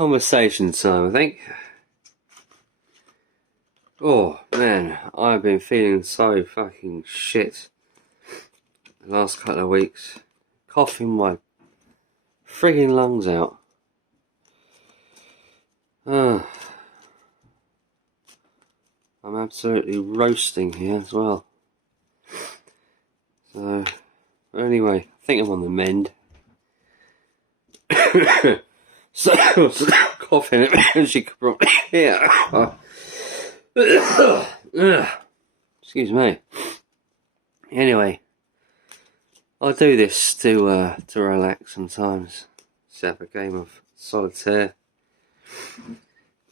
Conversation time, I think. Oh man, I've been feeling so fucking shit the last couple of weeks. Coughing my frigging lungs out. I'm absolutely roasting here as well. So, anyway, I think I'm on the mend. So, coughing, as you could probably hear. Excuse me. Anyway, I do this to relax sometimes. Just have a game of solitaire.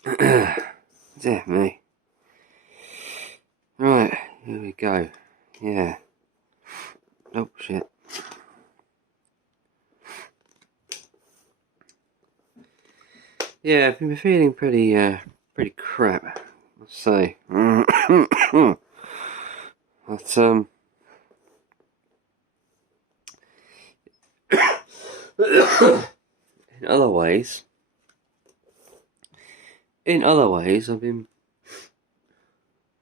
Dear me. Right, here we go. Yeah. Oh shit. Yeah, I've been feeling pretty crap, I must say. But in other ways, I've been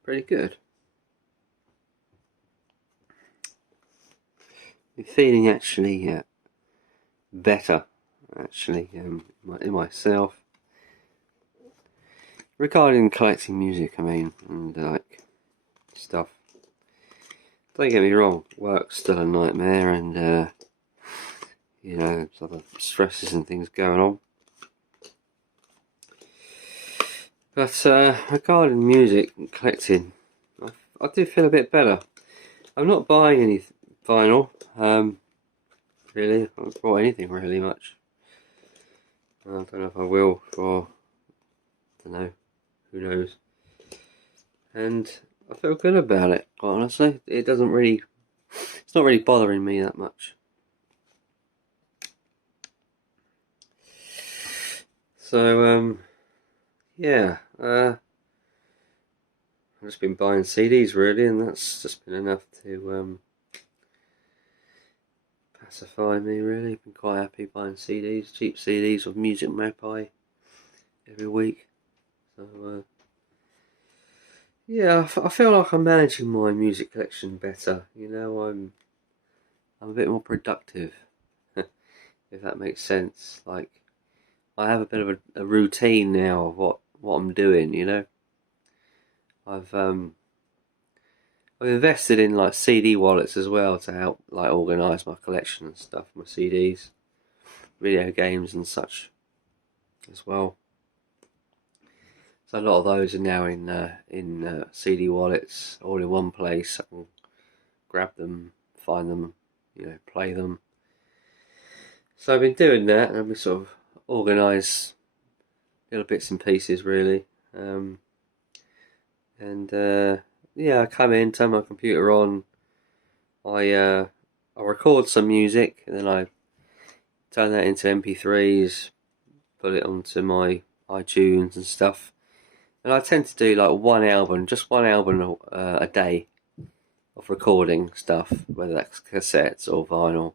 pretty good. I'm feeling actually better, actually, in myself. Regarding collecting music, I mean, and like stuff. Don't get me wrong, work's still a nightmare, and there's other stresses and things going on. But regarding music and collecting, I do feel a bit better. I'm not buying any vinyl, really. I haven't bought anything really much. I don't know if I will for, I don't know, who knows. And I feel good about it, quite honestly. It's not really bothering me that much. So, yeah, I've just been buying CDs really, and that's just been enough to pacify me really. Been quite happy buying CDs, cheap CDs of Music Magpie every week. So, yeah, I feel like I'm managing my music collection better. I'm a bit more productive, if that makes sense. Like, I have a bit of a routine now of what I'm doing. I've invested in like CD wallets as well to help like organise my collection and stuff, my CDs, video games and such as well. So a lot of those are now in CD wallets, all in one place. I can grab them, find them, play them. So I've been doing that, and we sort of organise little bits and pieces really. I come in, turn my computer on, I record some music, and then I turn that into MP3s, put it onto my iTunes and stuff. And I tend to do like just one album a day of recording stuff, whether that's cassettes or vinyl.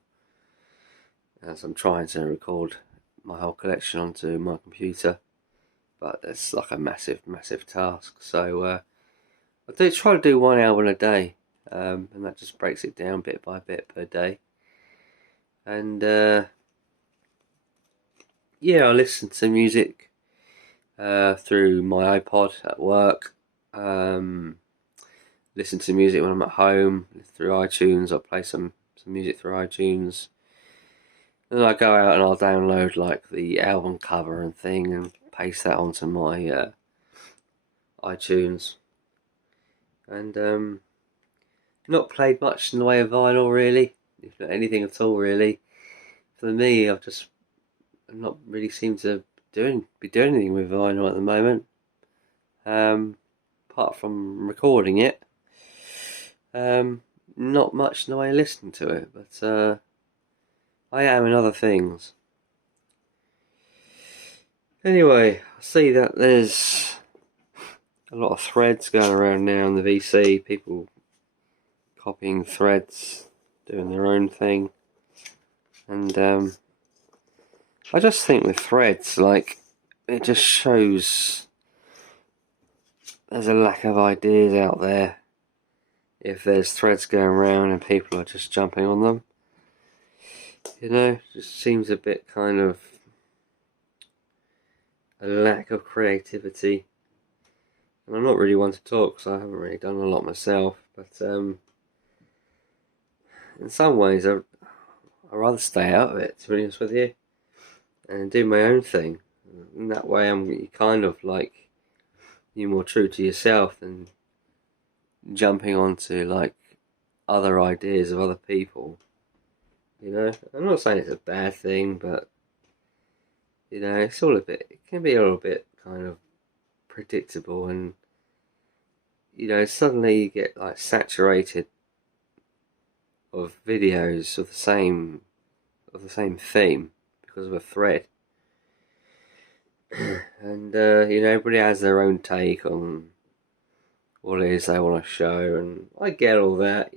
As I'm trying to record my whole collection onto my computer, but it's like a massive, massive task. So I do try to do one album a day, and that just breaks it down bit by bit per day. And I listen to music through my iPod at work. Listen to music when I'm at home through iTunes. I'll play some music through iTunes. And then I go out and I'll download like the album cover and thing and paste that onto my iTunes. And not played much in the way of vinyl really, if not anything at all really. For me, I've not really seemed to be doing anything with vinyl at the moment. Apart from recording it, not much in the way of listening to it, but I am in other things. Anyway, I see that there's a lot of threads going around now in the VC, people copying threads, doing their own thing. And I just think with threads, like, it just shows there's a lack of ideas out there. If there's threads going around and people are just jumping on them, just seems a bit kind of a lack of creativity. And I'm not really one to talk, because I haven't really done a lot myself, but in some ways I'd rather stay out of it, to be honest with you, and do my own thing. In that way I'm kind of like, you're more true to yourself than jumping onto like other ideas of other people. I'm not saying it's a bad thing, but it's all it can be a little bit kind of predictable, and suddenly you get like saturated of videos of the same theme because of a thread. And everybody has their own take on what it is they want to show, and I get all that.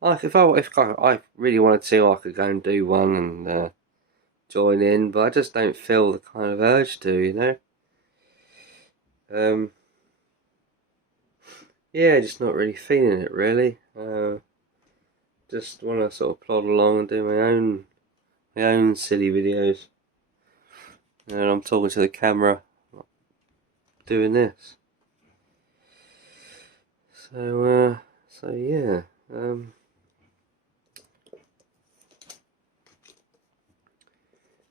Like if I really wanted to, I could go and do one and join in, but I just don't feel the kind of urge to. Yeah, just not really feeling it really. Just want to sort of plod along and do my own silly videos. And I'm talking to the camera, doing this. So yeah.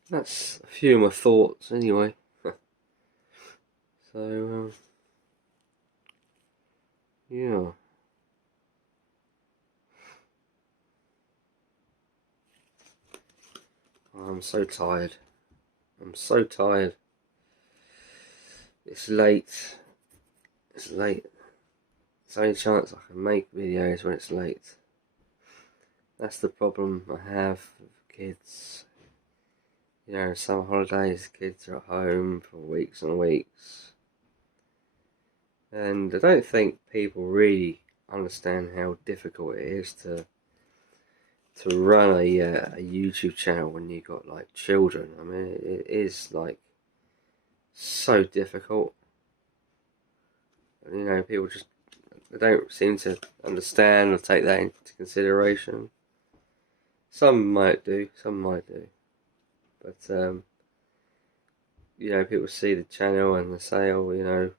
That's a few of my thoughts anyway. So yeah. I'm so tired. It's late. It's late. It's the only chance I can make videos when it's late. That's the problem I have with kids. Summer holidays, kids are at home for weeks and weeks. And I don't think people really understand how difficult it is to run a YouTube channel when you got like children. I mean, it is like so difficult. People just don't seem to understand or take that into consideration. Some might do, but people see the channel and they say, oh,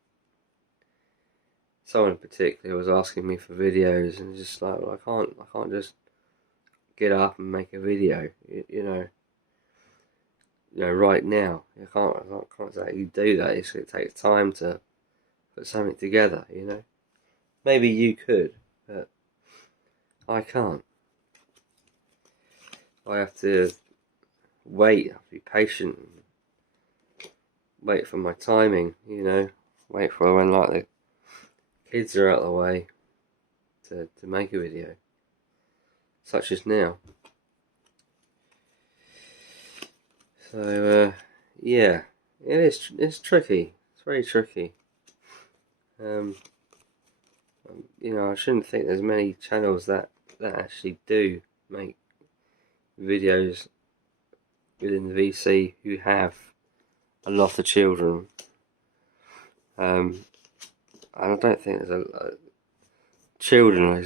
someone in particular was asking me for videos, and it's just like, well, I can't just get up and make a video, right now. I can't exactly do that. It takes time to put something together, Maybe you could, but I can't. I have to wait, I have to be patient, wait for my timing, wait for when like the kids are out of the way to make a video, such as now. So yeah, it's tricky. It's very tricky. I shouldn't think there's many channels that actually do make videos within the VC who have a lot of children. And I don't think there's children are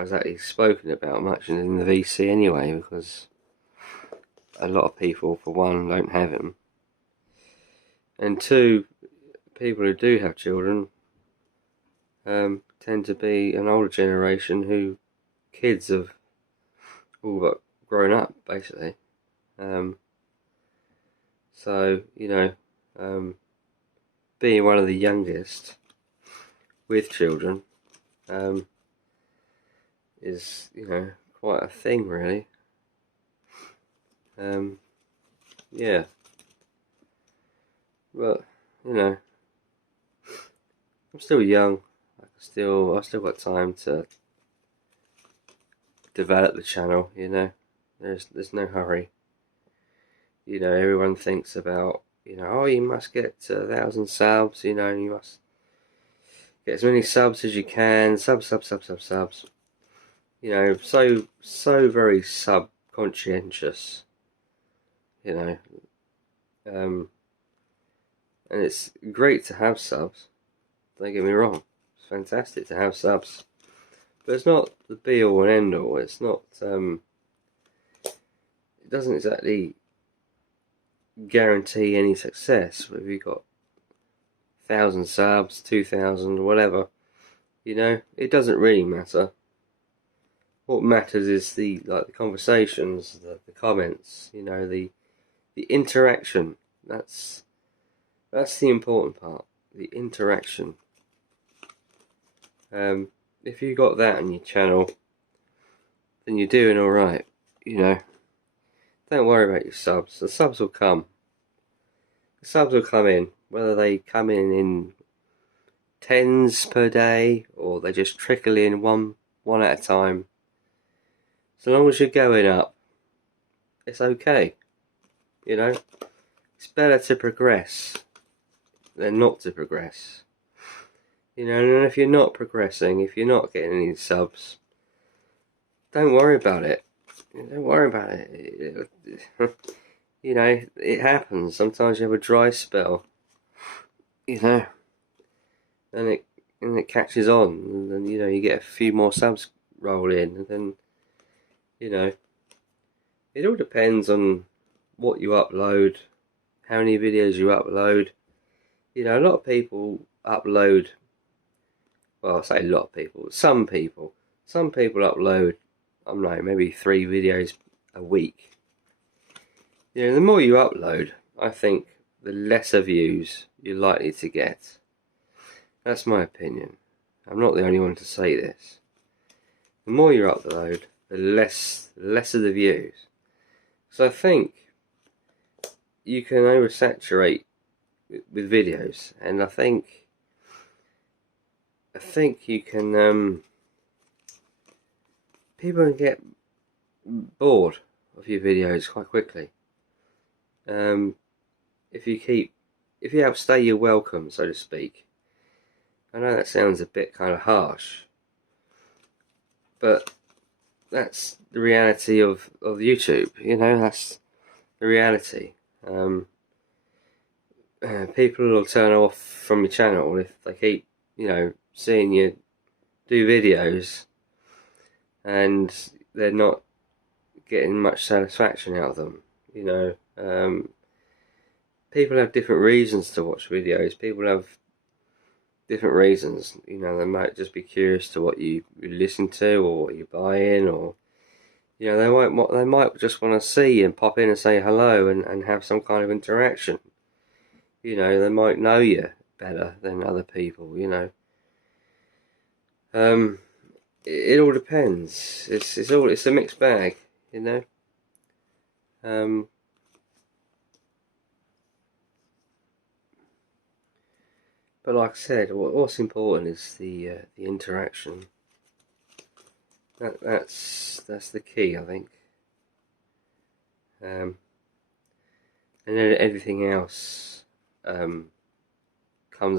exactly spoken about much in the VC anyway, because a lot of people, for one, don't have them, and two, people who do have children tend to be an older generation who kids have all but grown up, basically. So being one of the youngest with children is quite a thing, really. Yeah, but I'm still young. I've still got time to develop the channel. There's no hurry. Everyone thinks about oh, you must get 1,000 subs. You must get as many subs as you can. Subs. So very sub conscientious. And it's great to have subs. Don't get me wrong, it's fantastic to have subs, but it's not the be all and end all. It's not. It doesn't exactly guarantee any success. If you've got 1,000 subs, 2,000, whatever, it doesn't really matter. What matters is the conversations, the comments, the interaction. That's the important part. The interaction. If you got that on your channel, then you're doing all right. Don't worry about your subs. The subs will come. The subs will come in, whether they come in tens per day or they just trickle in one at a time. So long as you're going up, it's okay. It's better to progress than not to progress. And if you're not progressing, if you're not getting any subs, don't worry about it. Don't worry about it. It happens. Sometimes you have a dry spell, and it catches on, and then you get a few more subs roll in, and then it all depends on what you upload, how many videos you upload. A lot of people upload. Well, I say a lot of people. Some people upload, I don't know, maybe 3 videos a week. The more you upload, I think the lesser views you're likely to get. That's my opinion. I'm not the only one to say this. The more you upload, the lesser the views. So I think you can oversaturate with videos, and I think you can. People can get bored of your videos quite quickly. If you outstay your welcome, so to speak. I know that sounds a bit kind of harsh, but that's the reality of YouTube. That's the reality. People will turn off from your channel if they keep, seeing you do videos and they're not getting much satisfaction out of them. People have different reasons to watch videos. People have different reasons. They might just be curious to what you listen to or what you buy in, or they might just want to see you and pop in and say hello and have some kind of interaction. They might know you better than other people. It all depends. It's a mixed bag. But like I said, what's important is the interaction. That's the key, I think. And then everything else comes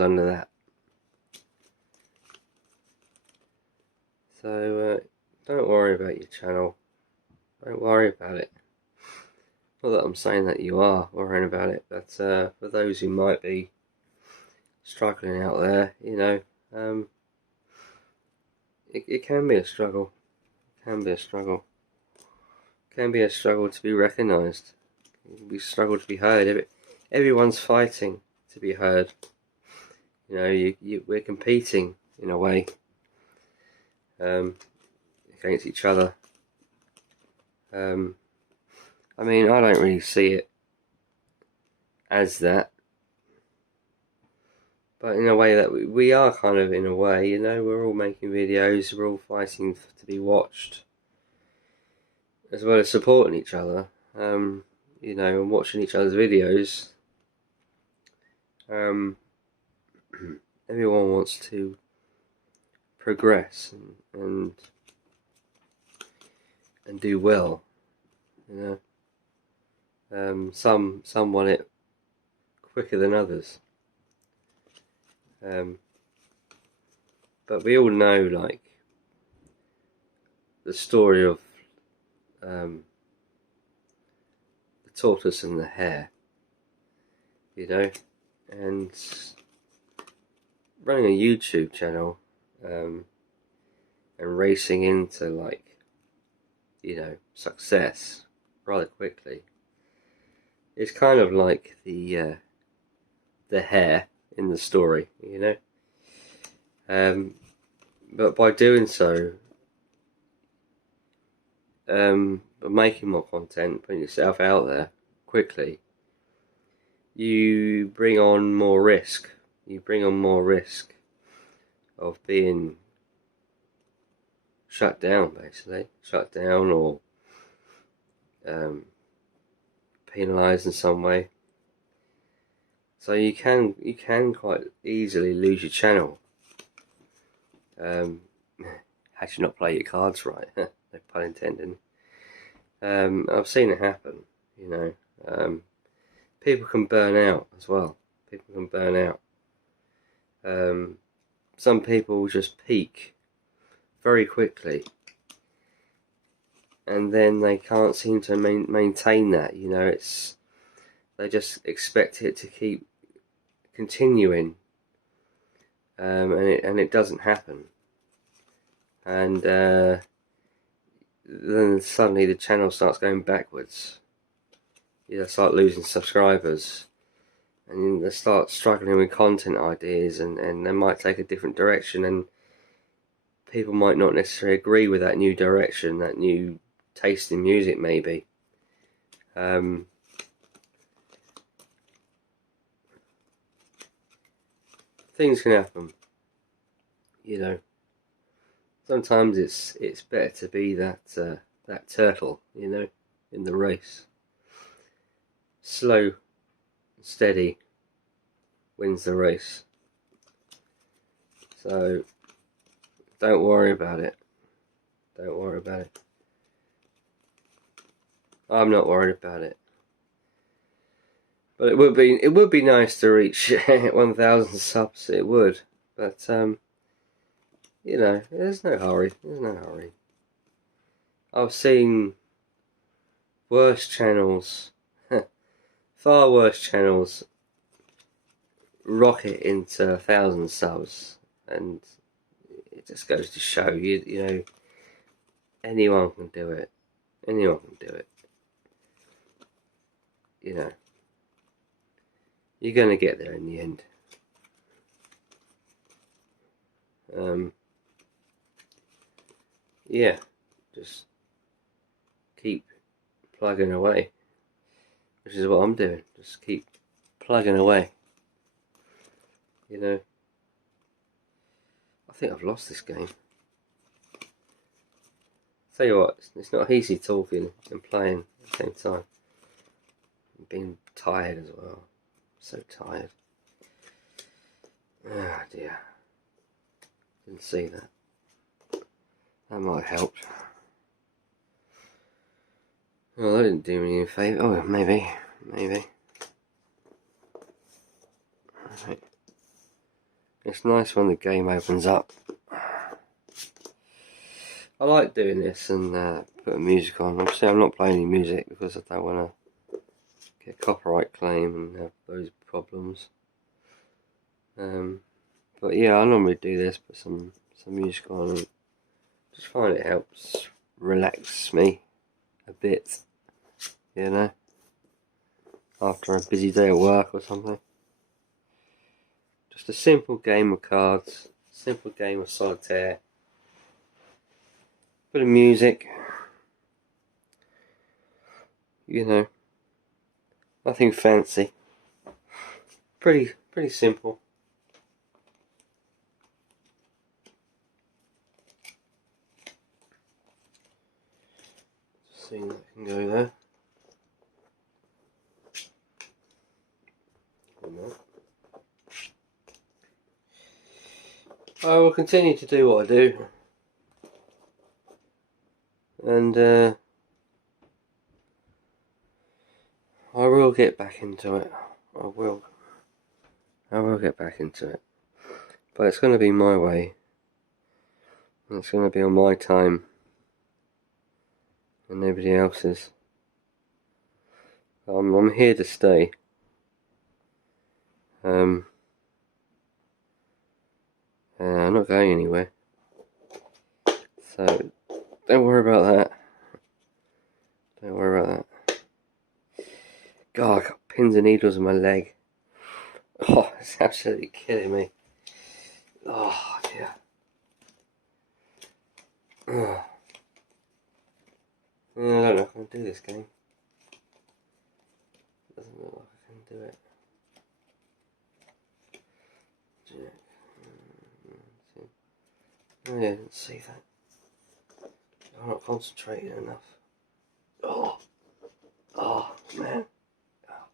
under that. So don't worry about your channel. Don't worry about it. Not that I'm saying that you are worrying about it, but for those who might be struggling out there, it can be a struggle. It can be a struggle. It can be a struggle to be recognised. We struggle to be heard. Everyone's fighting to be heard. We're competing in a way against each other. I don't really see it as that, but in a way that we are kind of, in a way, we're all making videos, we're all fighting to be watched, as well as supporting each other, and watching each other's videos. Everyone wants to progress and do well. Some want it quicker than others. But we all know, the story of the tortoise and the hare. you know, and running a YouTube channel and racing into, like, you know, success rather quickly is kind of like the hare in the story, you know. But by doing so, by making more content, putting yourself out there quickly, you bring on more risk. You bring on more risk of being shut down, basically. Shut down or penalised in some way. So you can quite easily lose your channel. Had you not play your cards right, no pun intended. I've seen it happen, you know. People can burn out as well. People can burn out. Some people just peak very quickly, and then they can't seem to maintain that. You know, they just expect it to keep continuing, and it doesn't happen. And then suddenly the channel starts going backwards. You start losing subscribers, and they start struggling with content ideas, and they might take a different direction, and people might not necessarily agree with that new direction, that new taste in music, maybe. Things can happen, you know. Sometimes it's better to be that turtle, you know, in the race. Slow, steady wins the race. So don't worry about it. Don't worry about it. I'm not worried about it. But it would be nice to reach 1,000 subs. It would, but you know, there's no hurry. There's no hurry. I've seen worse channels, far worse channels, rocket into 1,000 subs, and it just goes to show you, you know, anyone can do it. Anyone can do it. You know, you're gonna get there in the end. Yeah, just keep plugging away, which is what I'm doing. Just keep plugging away. You know, I think I've lost this game. Tell you what, it's not easy talking and playing at the same time. I'm being tired as well. So tired. Ah, dear. Didn't see that. That might have helped. Well, that didn't do me any favour. Oh, maybe. Right. It's nice when the game opens up. I like doing this and putting music on. Obviously, I'm not playing any music because I don't want to get a copyright claim and have those problems. But yeah, I normally do this, put some music on, and just find it helps relax me a bit, you know, after a busy day at work or something. Just a simple game of cards, simple game of solitaire, bit of music, you know, nothing fancy, pretty simple. See that can go there. I will continue to do what I do, and I will get back into it. I will get back into it, but it's going to be my way. It's going to be on my time and nobody else's. I'm here to stay. I'm not going anywhere, so don't worry about that. Don't worry about that. God, I got pins and needles in my leg. Oh, it's absolutely killing me. Oh dear. Oh. I don't know if I can do this game. Doesn't look like I can do it. Jack. Oh yeah, I didn't see that. I'm not concentrating enough. Oh, oh man. Oh.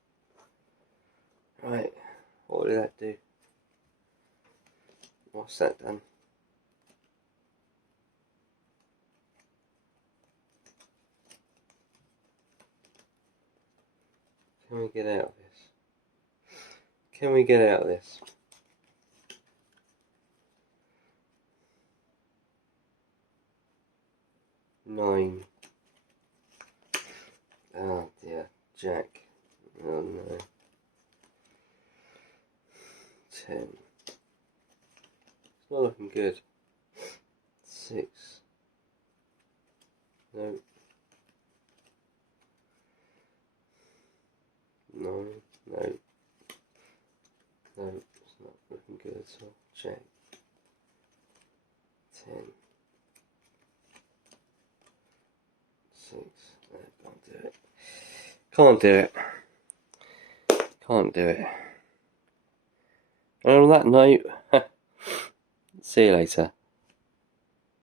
Right, what did that do? What's that done? Can we get out of this? Can we get out of this? Nine. Oh dear, Jack. Oh no. 10. It's not looking good. 6. No. 9. No. No, it's not looking good at all. Jack. 10. 6. No, can't do it. Can't do it. Can't do it. And on that note, see you later.